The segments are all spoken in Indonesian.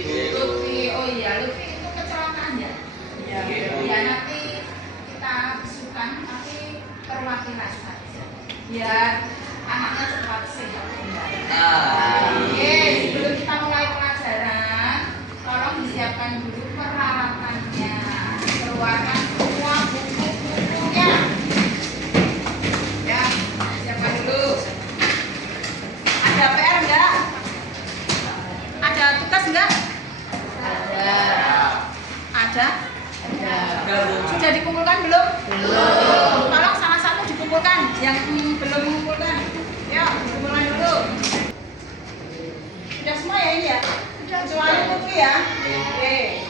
Lutfi, oh iya, Lutfi itu kecelakaan ya? Ya nanti kita bisukan, tapi perwakilan saja. Biar anaknya cepat sehat kembali. Oke, sebelum kita mulai pelajaran, tolong disiapkan dulu peralatannya. Keluarkan semua buku-bukunya. Ya, siapkan dulu. Ada PR enggak? Ada tugas enggak? Ada? Sudah dikumpulkan belum? Belum. Tolong salah satu dikumpulkan. Yang belum mengumpulkan, yuk dikumpulkan dulu. Sudah semua ya ini ya? Kecuali Lutfi ya? Oke.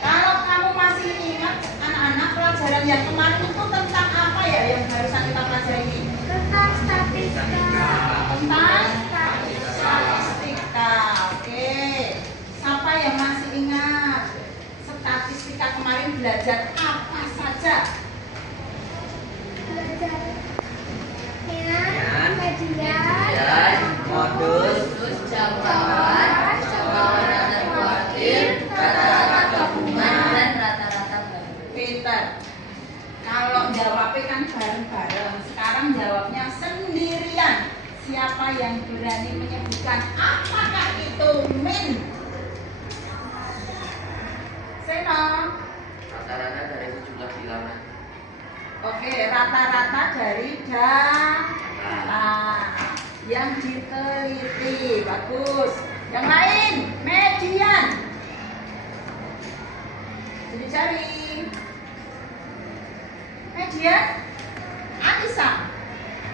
Kalau kamu masih ingat anak-anak pelajaran yang kemarin itu tentang apa ya yang barusan kita pelajari ini? Tentang statistika. Tentang statistika. Oke. Siapa yang masih ingat? Statistika kemarin belajar apa saja? Belajarnya median, modus, jawaban terkuatir, rata-rata gabungan, dan rata-rata baru. Pinter. Kalau jawabnya kan bareng-bareng. Sekarang jawabnya sendirian. Siapa yang berani menyebutkan apakah itu min? Seno. Rata-rata dari sejumlah bilangan. Oke, rata-rata dari data yang diteliti. Bagus. Yang lain, median. Jadi cari median. Anissa.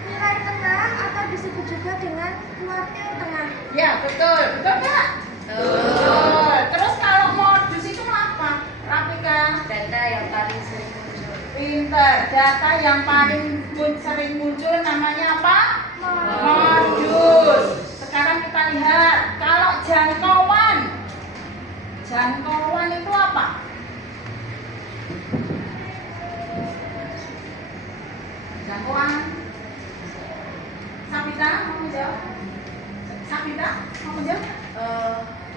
nilai tengah atau disebut juga dengan kuartil tengah. Ya, betul. Betul nggak? Betul. Terus kalau modus itu apa? Rapika. Data yang paling sering muncul. Pinter. Data yang paling sering muncul namanya apa? Modus. Sekarang kita lihat. Kalau jangkauan. Jangkauan itu apa? Jangkauan. Sabita mau menjawab? Sabita mau menjawab?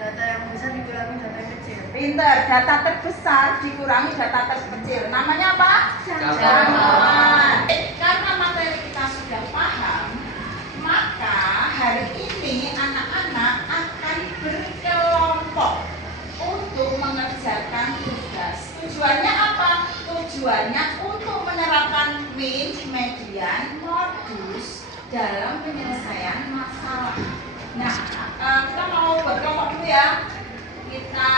Data yang besar dikurangi data yang kecil. Pinter, data terbesar dikurangi data terkecil. Namanya apa? Jangkauan. Karena materi kita sudah paham, maka hari ini anak-anak akan berkelompok untuk mengerjakan tugas. Tujuannya apa? Tujuannya untuk menerapkan min, median, modus dalam penyelesaian masalah. Nah, kita mau buat kelompok dulu ya. Kita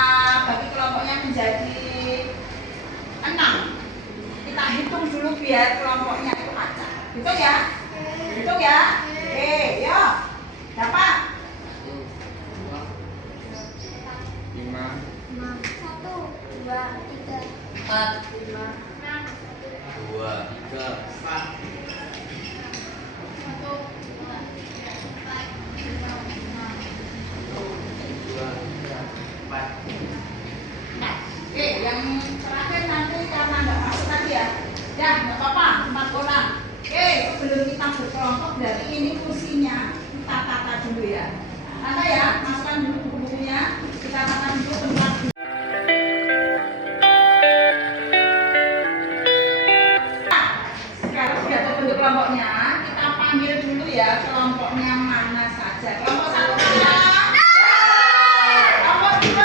bagi kelompoknya menjadi 6. Kita hitung dulu biar kelompoknya itu acak. Hitung ya? Hitung ya? Oke, yuk. Dapat? 5, 1, 2, 3, 4, 5, 6, 2, 3, 4. 4. Nah, oke, yang terakhir nanti karena nggak masuk tadi ya. Ya, nggak apa-apa, 4 orang. Oke, sebelum kita berkelompok dari ini fungsinya kita tata dulu ya. Tata ya, masukkan dulu buku-bukunya. Kita tata dulu tempat. Nah, sekarang sudah terbentuk kelompoknya. Kita panggil dulu ya kelompoknya mana saja. Kelompok 1 mana? Kelompok 2.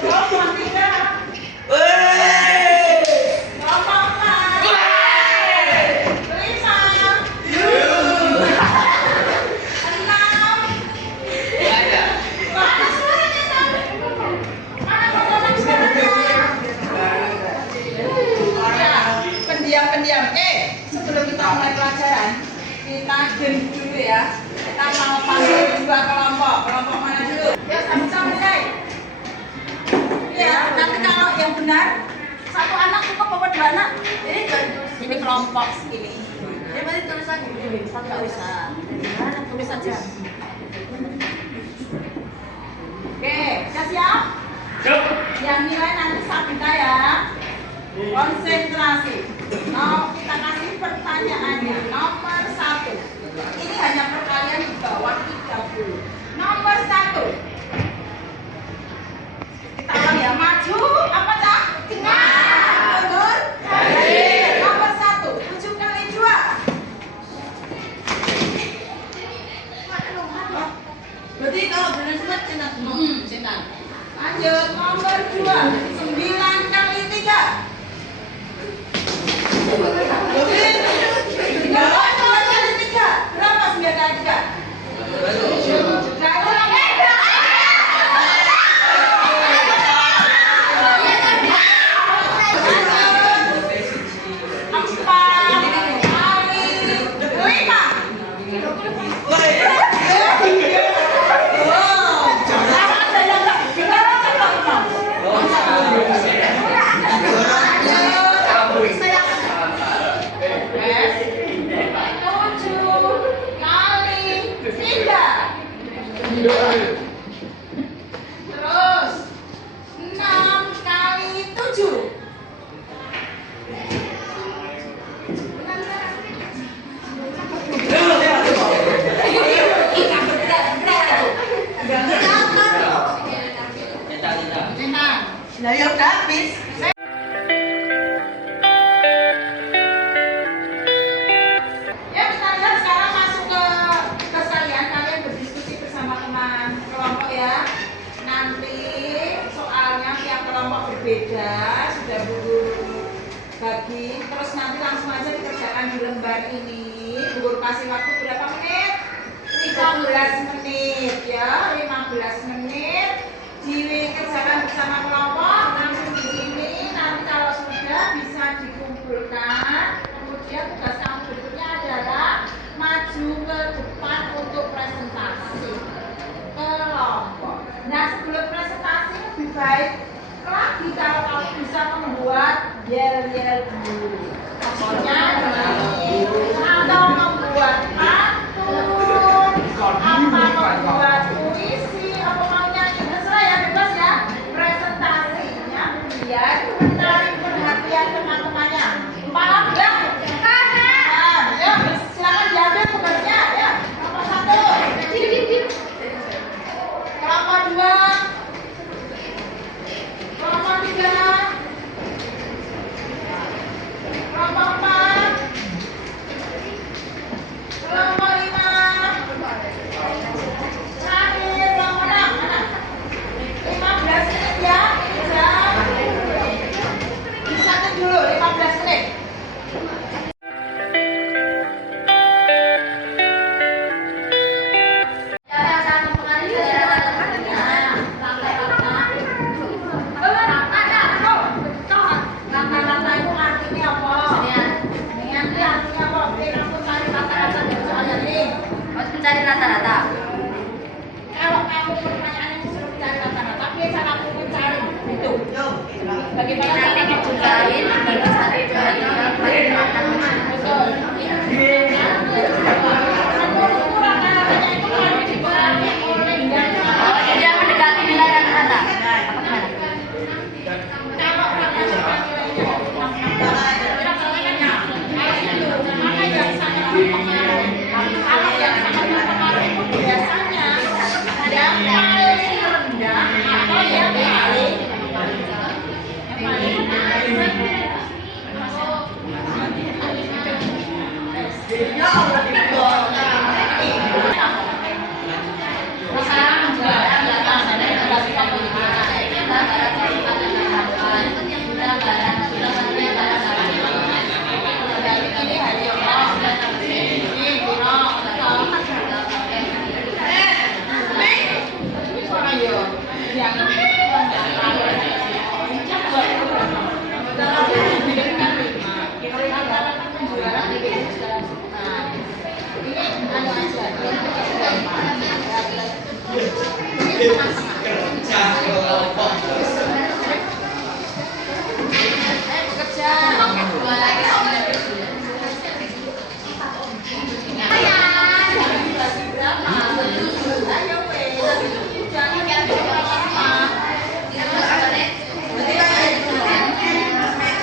Kelompok 3. Kelompok 4. 5. 6. Mana suaranya sampai? Mana kelompok suaranya? Ya, pendiam-pendiam. Sebelum kita mulai pelajaran, kita game dulu ya. Kita mau panggil 2 kelompok. Kelompok mana dulu? Ya, sama-sama mulai. Ya, nanti kalau yang benar, 1 anak cukup apa 2 anak? Ini kelompok ini. Ini berarti tulisan ini. Nggak usah. Mana tulis saja. Oke, sudah siap? Yang nilai nanti Sabita ya. Konsentrasi. Nah, kita kasih pertanyaannya. Nomor 1. Ini hanya perkalian di bawah 30. Nomor 1. Lanjut nomor 2, 9 kali 3. Berapa 9 kali 3? Terus 6 kali 7. Lah ya udah habis. Ya, kita lihat sekarang masuk ke kesalian. Kalian berdiskusi bersama teman kelompok ya. Nanti soalnya tiap kelompok berbeda, sudah Bu bagi. Terus nanti langsung aja dikerjakan di lembar ini. Bu kasih waktu berapa menit? 15 menit ya, 15 menit. Dikerjakan bersama kelompok langsung di sini. Nanti kalau sudah bisa dikumpulkan. Kemudian tugas kamu berikutnya adalah maju ke depan untuk presentasi kelompok. Nah, sebelum presentasi lebih baik lagi kalau kamu bisa membuat yel-yel dulu. Maksudnya atau membuat pantun, apa membuat puisi, apa mau nyanyi, terserah ya, bebas ya. Presentasinya biar menarik perhatian teman-temannya. Paham nggak? Paham. Yuk, silakan diambil tugasnya ya. Kelompok 1, kelompok 2, kelompok 3, kelompok 4, kelompok 5, terakhir kelompok 6. Mana? 15 menit ya. Dicatat dulu 15 menit. Rata-rata itu artinya apa? Ini artinya apa? Oke, kamu cari rata-rata dari soalnya nih. Mencari rata-rata. Kalau kamu pertanyaannya disuruh mencari rata-rata, biasa kamu mencari itu. Bagaimana Nanti dijumlahin bagi 1, 2, 3, 4, 5, 6. betul. Rata-ratanya itu harus dikurangi oleh Oh, jadi yang mendekati nilai rata-rata. Apa gimana? kalau rata-rata nilainya 6, maka yang sangat berpengaruh. Kalau yang sangat berpengaruh itu biasanya yang paling rendah atau yang paling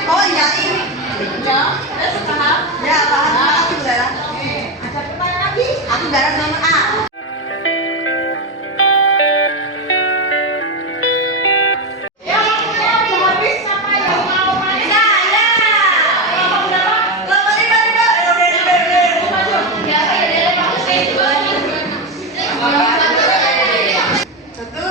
Oh iya ini. Ya paham. Aku juga ya. Ada pertanyaan lagi? Aku garap nomor A. Ya, waktunya udah habis. Siapa yang mau main? Kelompok berapa? Satu.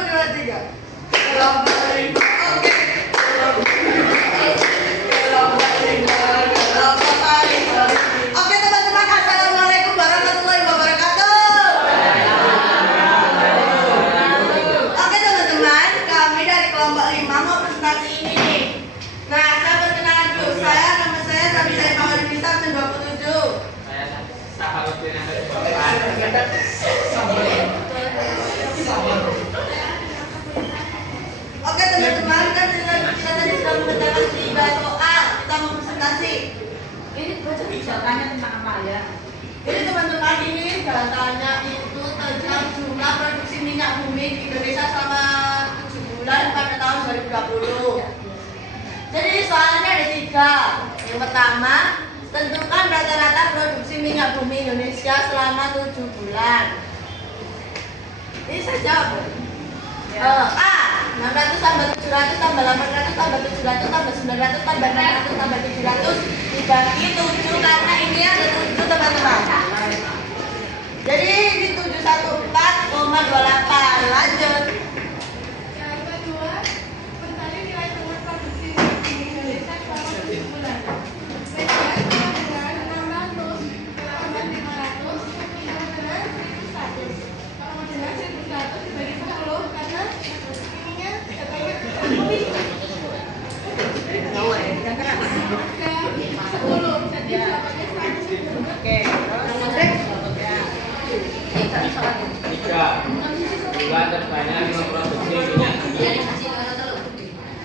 Oke teman-teman, kan kita tadi sudah mengerjakan 3 soal. Kita mau presentasi. Ini tanya tentang apa ya? Jadi teman-teman, ini datanya itu tentang jumlah produksi minyak bumi di Indonesia selama 7 bulan pada tahun 2020. Jadi soalnya ada 3. Yang pertama, tentukan rata-rata produksi minyak bumi Indonesia selama 7 bulan. Ini saya jawab. A. 600 tambah 700 tambah 800 tambah 700 tambah 900 tambah 600 tambah 700 dibagi 7 karena ini ada 7 teman-teman. Jadi ini 714,28. Lanjut. Yang kedua, mencari nilai temuan produksi minyak bumi Indonesia selama 7 bulan. Beda dengan 600, 500, sama dengan 1.100. Kalau dengan 1.100 dibagi 10 karena ininya datanya Yang kenapa? ke 10, jadi jawabannya 100. Oke, Tiga, bulan terbanyak memproduksi minyak bumi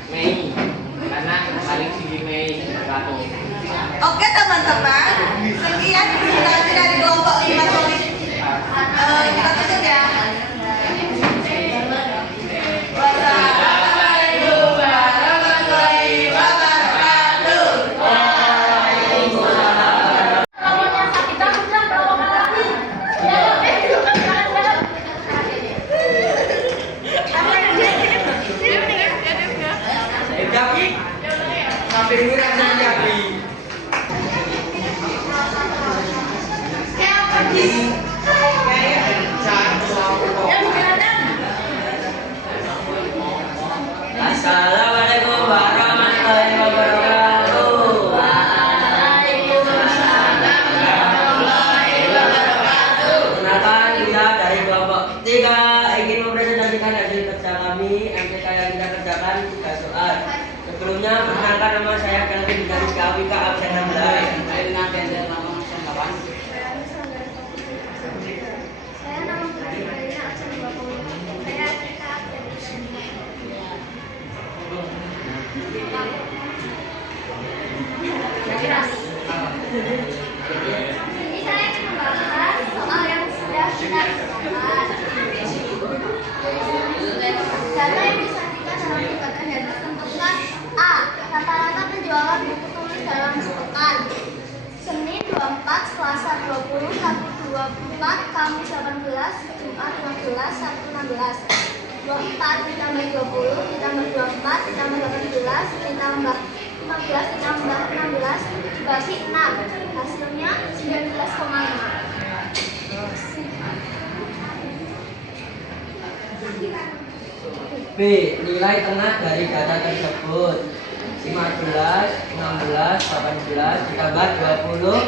Mei, karena paling tinggi Mei 100. Oke teman-teman, sekian presentasi dari kelompok 5 solid. Kita tutup ya. Wassalamualaikum warahmatullahi wabarakatuh. Tapi sampai ini rasanya jadi. Assalamualaikum warahmatullahi wabarakatuh. Kenalkan, kita dari kelompok 3 ingin mempresentasikan hasil kerja kami MTK yang kita kerjakan 3 soal. Sebelumnya perkenalkan, nama saya Kelvin dari KWK absen 16. Saya dengan Bender nama absen 8. Saya nama Putri Marina absen 20. Saya Atika absen 9. Ini saya ingin membahas soal yang sudah kita kerjakan. Data yang disajikan dalam gugatan dan tentukan A. Rata-rata penjualan buku tulis dalam sepekan. Senin 24, Selasa 20, Rabu 24, Kamis 18, Jumat 15, Sabtu 16. 24 ditambah 20 ditambah 24 ditambah 18 ditambah 15 ditambah 16 dibagi 6. Hasilnya 19,5. B. Nilai tengah dari data tersebut 15, 16, 18 ditambah 20,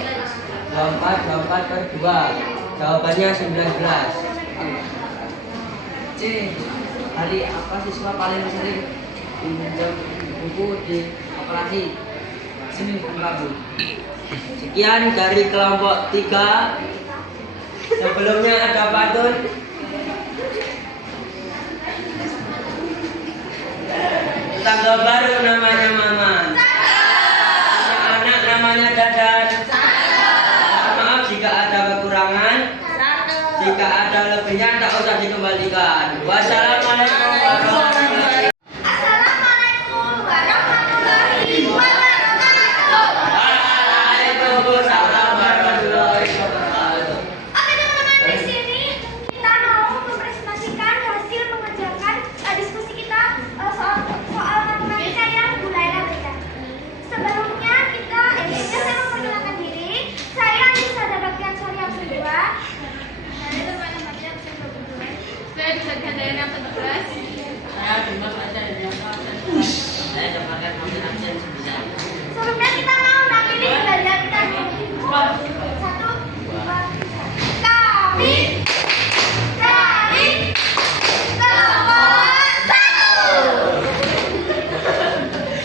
24, 24 per 2. Jawabannya 19. C. Hari apa siswa paling sering pinjam buku di operasi? Senin dan Rabu. Sekian dari kelompok 3. Sebelumnya ada pantun. Tanggal baru namanya Mama. Anak namanya Dadan. Maaf jika ada kekurangan. Jika ada lebihnya tak usah dikembalikan. Wassalamualaikum warahmatullahi wabarakatuh. Assalamualaikum warahmatullahi wabarakatuh. Waalaikumsalam warahmatullahi wabarakatuh. Oke teman-teman, di sini kita mau mempresentasikan hasil mengerjakan diskusi kita soal matematika yang mulai berikan. Sebelumnya saya memperkenalkan diri. Saya Anissa Dabaktian Sori absen 2. Saya teman Mati absen 22. Saya bisa dihandain absen 11. Saya Dimas Aja yang absen 2. Saya dapatkan absen 9. Sebelumnya kita mau nakili pembelajaran kita. 1, 2, 3. Kami kelompok 1.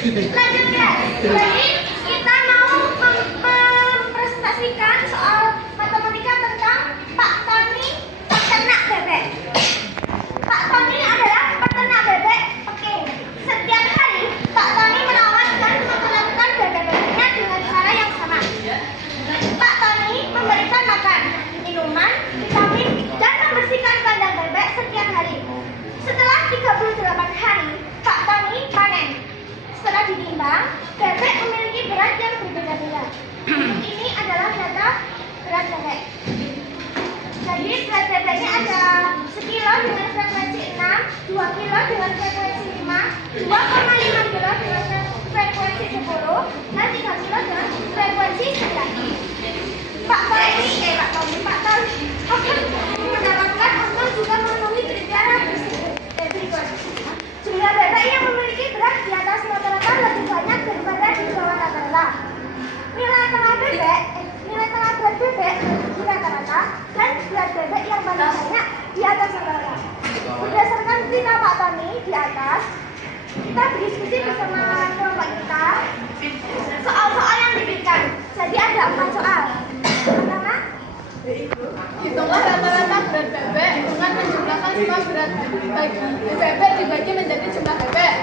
Lanjut ya. Jadi kita mau mempresentasikan soal matematika tentang Pak Tani ditimbang, bebek memiliki berat yang berbeda-beda. Ini adalah data berat bebek. Jadi berat bebeknya ada sekilo dengan frekuensi 6, 2 kilo dengan frekuensi 5, 2,5 kilo dengan frekuensi 10, dan 3 kilo dengan frekuensi 9. Pak Tommy akan mendapatkan uang juga memenuhi kriteria berikut. Jumlah bebek yang memiliki berat di atas rata-rata lebih banyak daripada di bawah rata-rata. Nilai tengah berat bebek di rata-rata dan berat bebek yang paling banyak di atas rata-rata. Berdasarkan cerita Pak Tony di atas, kita berdiskusi bersama kelompok kita soal-soal yang diberikan. Jadi ada 4 soal. Pertama, Hitunglah rata-rata berat bebek dengan menjumlahkan semua berat bebek dibagi menjadi jumlah bebek.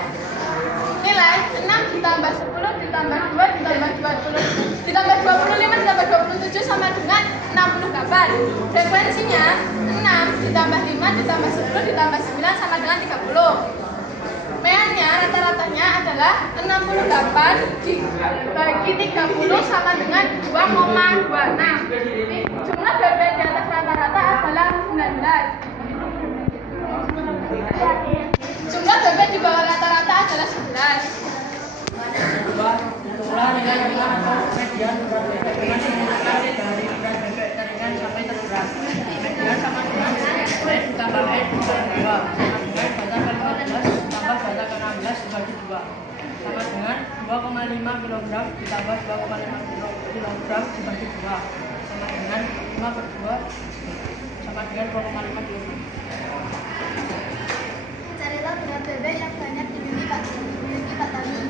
Nilai 6 ditambah 10 ditambah 2 ditambah 20 ditambah 25 ditambah 27 sama dengan 68. Frekuensinya 6 ditambah 5 ditambah 10 ditambah 9 sama dengan 30. Meannya rata-ratanya adalah 68 dibagi 30 sama dengan 2,26. Jumlah bebek di atas rata-rata adalah 19. Jumlah bebek di bawah rata-rata adalah 11. Hitunglah nilai ringan atau median berat bebek dengan menggunakan dari berat bebek teringan sampai terberat. Median sama dengan S ditambah S dibagi 2 sama dengan bata ke 15 tambah bata ke 16 dibagi 2 sama dengan 2,5 kg ditambah 2,5 kg dibagi 2 sama dengan 5 per 2 sama dengan 2,5 kg. carilah berat bebek yang banyak dimiliki Pak Tony.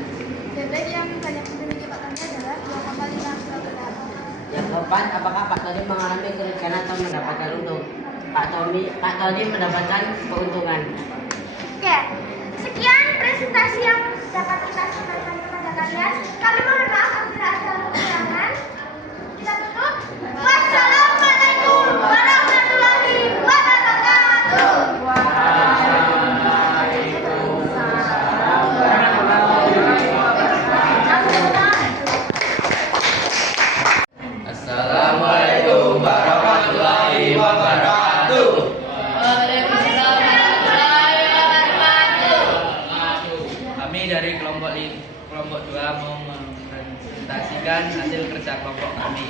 Bebek yang banyak dimiliki Pak Tony adalah 2,5 kg. Yang keempat, apakah Pak Tony mengalami kerugian atau mendapatkan untung? Pak Tony mendapatkan keuntungan. Oke, sekian presentasi yang dapat kita sampaikan kepada kalian. Kami mohon maaf apabila ada kekurangan. Kita tutup. Wassalamualaikum warahmatullahi wabarakatuh. Assalamualaikum warahmatullahi wabarakatuh. Kami dari kelompok 2 mau mempresentasikan hasil kerja kelompok kami.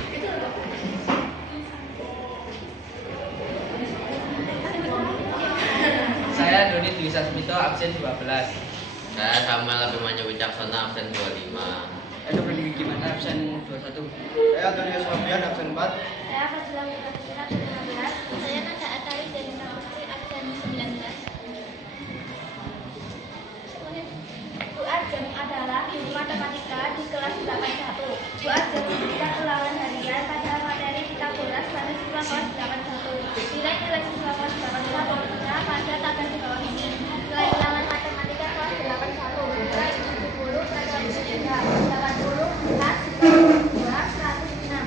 Saya Doni Dwi Sasmito, absen 12. Saya Samuel Abimanyu Wicaksana, absen 25. Edo Freddy gimana absen 21? Saya Antonio Sofian, absen 4. Saya Fadila Mutasira, absen 16. Saya Nada Atari dari Putri, absen 19. Bu Arjem adalah guru matematika di kelas 81. Bu Arjem memberikan ulangan harian pada materi Pitagoras pada siswa kelas 81. Nilai-nilai siswa kelas 81 pada tabel di bawah ini. Nilai ulangan matematika kelas 81. Nilai 70, frekuensi 3, 80, 11, 92, 106.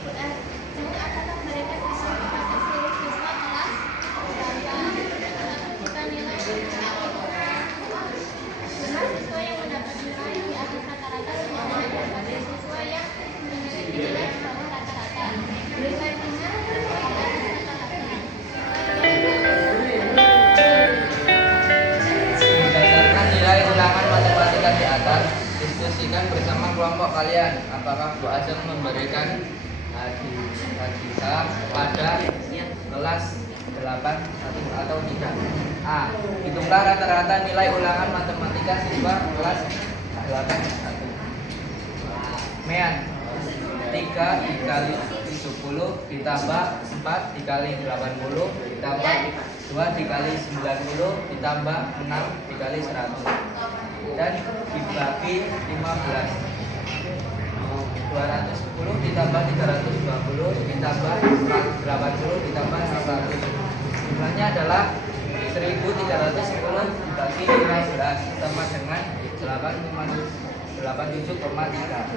Bu Arjem, apakah mereka bisa membatasi siswa kelas bukan nilai jumlah siswa yang mendapat nilai di atas rata-rata lebih banyak daripada siswa yang memiliki nilai di bawah rata-rata. Frekuensinya di atas rata-rata. Berdasarkan nilai ulangan matematika di atas, diskusikan bersama kelompok kalian. Apakah Bu Ajeng memberikan hadiah pada kelas 8 atau tidak? A. Hitunglah rata-rata nilai ulangan matematika siswa kelas 8 Mean 3 dikali 70 ditambah 4 dikali 80 ditambah 2 dikali 90 ditambah 6 dikali 100 dan dibagi 15. 210 ditambah 320 ditambah 80 ditambah 100. Jumlahnya adalah 1310 dibagi 15 sama dengan 87,3.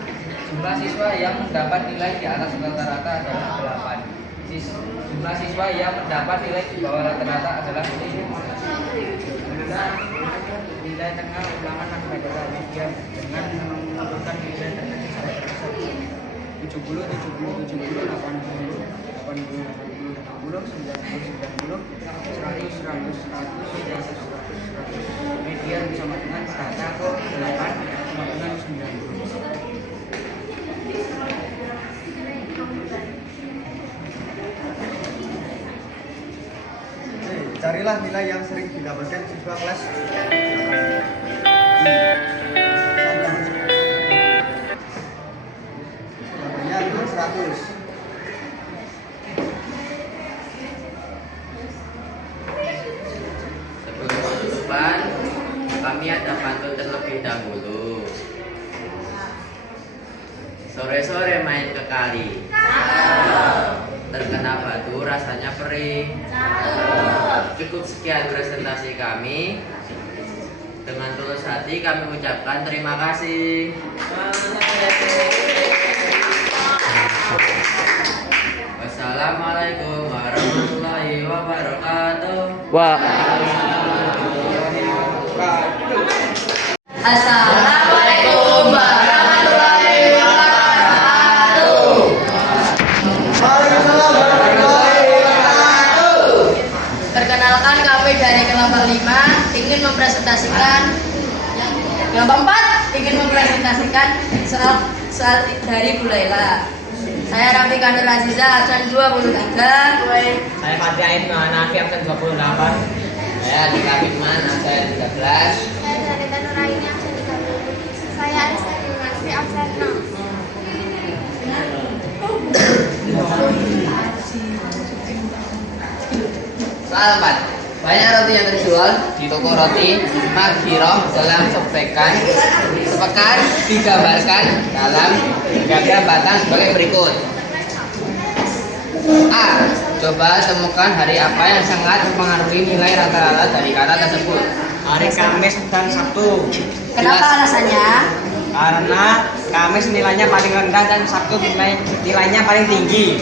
Jumlah siswa yang mendapat nilai di atas rata-rata adalah 8. Jumlah siswa yang mendapat nilai di bawah rata-rata adalah 5. nilai tengah ulangan matematika median dengan menentukan nilai tengah siswa tersebut 70, 70, 70, 80, 80, 80, 90, 90, 100, 100, 100, 100, median sama dengan rata 8 sama dengan 90. Carilah nilai yang sering didapatkan siswa kelas Jawabannya 100. Sebelum penutupan, kami ada pantun terlebih dahulu. Sore-sore main ke kali. Terkena batu rasanya perih. Cukup sekian presentasi kami. Dengan tulus hati kami ucapkan terima kasih. Wassalamualaikum warahmatullahi wabarakatuh. Assalamualaikum warahmatullahi wabarakatuh. Perkenalkan kami dari kelompok 5 ingin mempresentasikan kelompok 4 ingin mempresentasikan soal dari Bu Laila. Saya Rafika Nur Aziza absen 23. Saya Fatih Ain Nafi absen 28. Saya Dika Firman, absen 13. Saya Zarita Nuraini absen 30. Saya Ariska Dimasi absen 6. Soal 4. Banyak roti yang terjual di toko roti Maghiroh dalam sepekan digambarkan dalam diagram batang sebagai berikut. A. Coba temukan hari apa yang sangat mempengaruhi nilai rata-rata dari kata tersebut. Hari Kamis dan Sabtu. Kenapa alasannya? Karena Kamis nilainya paling rendah dan Sabtu nilainya paling tinggi.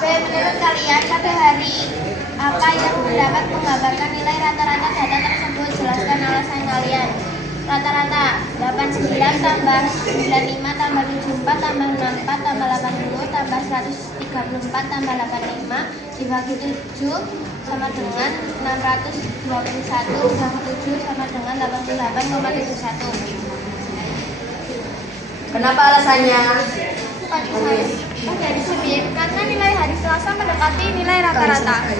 Menurut kalian satu hari apa yang dapat menggambarkan nilai rata-rata data tersebut? Jelaskan alasan kalian. Rata-rata 89 tambah 95 tambah 74 tambah 64 tambah 80 tambah 134 tambah 85 dibagi 7 sama dengan 621 dibagi 7 sama dengan 88,71. Kenapa alasannya? Dari subjek karena nilai hari Selasa mendekati nilai rata-rata.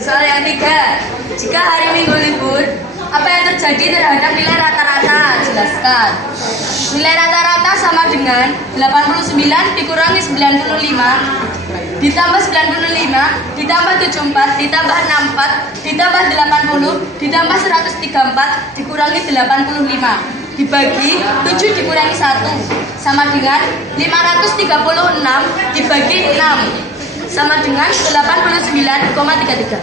Soal yang 3. Jika hari Minggu libur, apa yang terjadi terhadap nilai rata-rata? Jelaskan. Nilai rata-rata sama dengan 89 dikurangi 95 ditambah 95 ditambah 74 ditambah 64 ditambah 80 ditambah 134 dikurangi 85 dibagi 7 dikurangi 1 sama dengan 536 dibagi 6 sama dengan 89,33.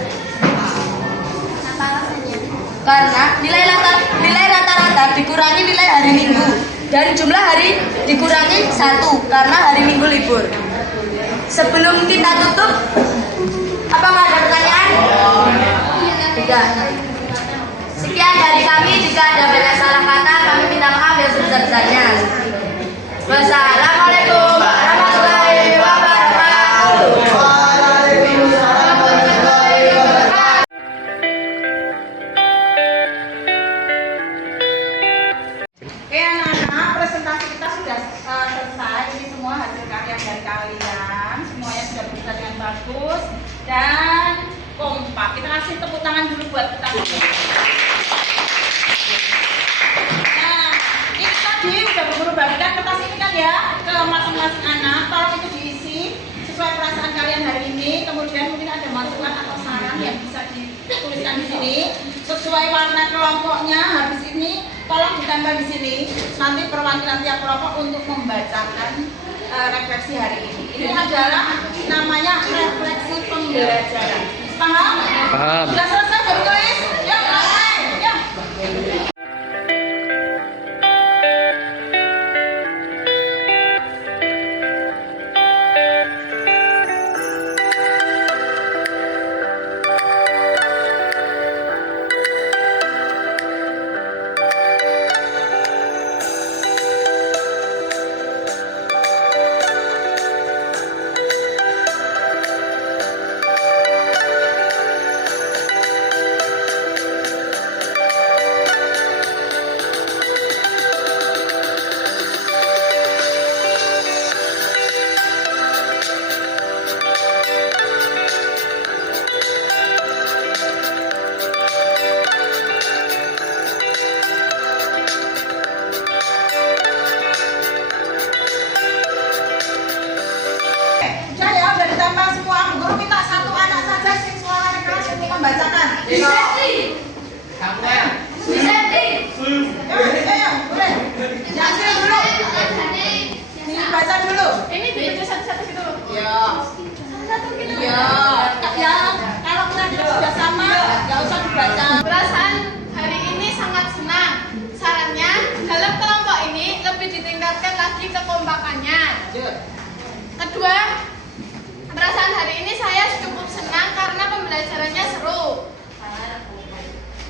Karena nilai rata-rata dikurangi nilai hari Minggu dan jumlah hari dikurangi 1 karena hari Minggu libur. Sebelum kita tutup, apakah ada pertanyaan? Tidak. Sekian dari kami. Jika ada banyak salah kata, kami minta maaf yang sebesar-besarnya. Wassalamualaikum warahmatullahi wabarakatuh. Oke anak-anak, presentasi kita sudah selesai. Ini semua hasil karya dari kalian. Semuanya sudah bekerja dengan bagus dan kompak. Kita kasih tepuk tangan dulu buat kita. Nah, ini tadi udah berburu bagikan kertas ini kan ya ke masing-masing anak. Tolong itu diisi sesuai perasaan kalian hari ini. Kemudian mungkin ada masukan atau saran yang bisa dituliskan di sini sesuai warna kelompoknya. Habis ini tolong ditambah di sini nanti perwakilan tiap kelompok untuk membacakan refleksi hari ini. Ini adalah namanya refleksi pembelajaran. Paham? Paham. Sudah selesai baru tulis? Ya, selesai. Ya.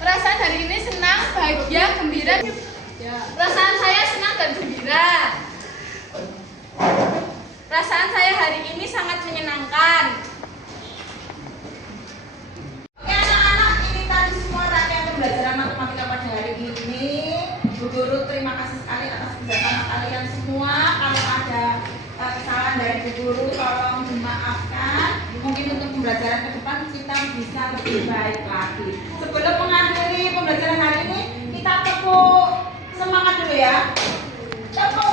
Perasaan hari ini senang, bahagia, gembira. Perasaan saya senang dan gembira. Perasaan saya hari ini sangat menyenangkan. Oke anak-anak, ini tadi semua rangkaian pembelajaran matematika pada hari ini. Bu Guru terima kasih sekali atas kerjasama kalian semua. Kalau ada kesalahan dari Bu Guru tolong dimaafkan. Mungkin untuk pembelajaran ke depan kita bisa lebih baik lagi. Sebelum mengakhiri pembelajaran hari ini, kita tepuk semangat dulu ya. Tepuk